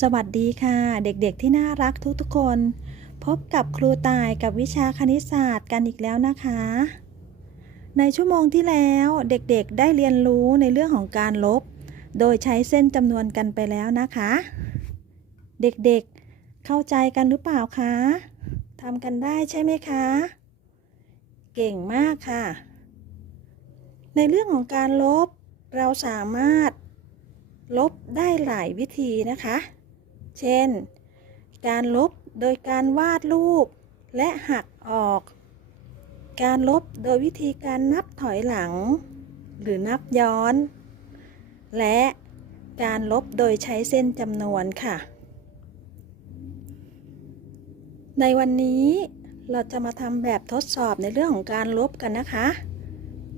สวัสดีค่ะ เด็กๆที่น่ารักทุกๆคน พบกับครูตายกับวิชาคณิตศาสตร์กันอีกแล้วนะคะ ในชั่วโมงที่แล้วเด็กๆได้เรียนรู้ในเรื่องของการลบ โดยใช้เส้นจำนวนกันไปแล้วนะคะ เด็กๆเข้าใจกันหรือเปล่าคะทำกันได้ใช่ไหมคะ เก่งมากค่ะ ในเรื่องของการลบเราสามารถลบได้หลายวิธีนะคะ เช่น การลบโดยการวาดรูป และหักออก การลบโดยวิธีการนับถอยหลัง หรือนับย้อน และการลบโดยใช้เส้นจำนวนค่ะ ในวันนี้เราจะมาทำแบบทดสอบในเรื่องของการลบกันนะคะ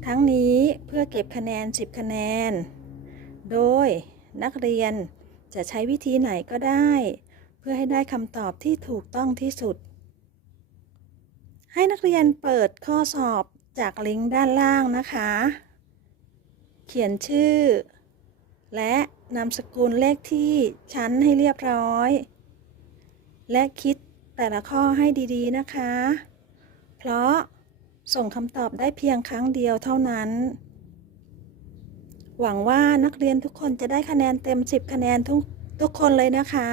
ทั้งนี้เพื่อเก็บคะแนน 10 คะแนน โดยนักเรียน จะใช้วิธีไหนก็ได้ เพื่อให้ได้คำตอบที่ถูกต้องที่สุด ให้นักเรียนเปิดข้อสอบจากลิงก์ด้านล่างนะคะ เขียนชื่อ และนามสกุลเลขที่ชั้นให้เรียบร้อย และคิดแต่ละข้อให้ดีๆนะคะ เพราะส่งคำตอบได้เพียงครั้งเดียวเท่านั้น หวังว่านักเรียนทุกคนจะได้คะแนนเต็ม 10 คะแนนทุกทุกคนเลยนะคะ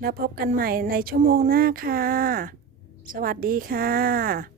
แล้วพบกันใหม่ในชั่วโมงหน้าค่ะ สวัสดีค่ะ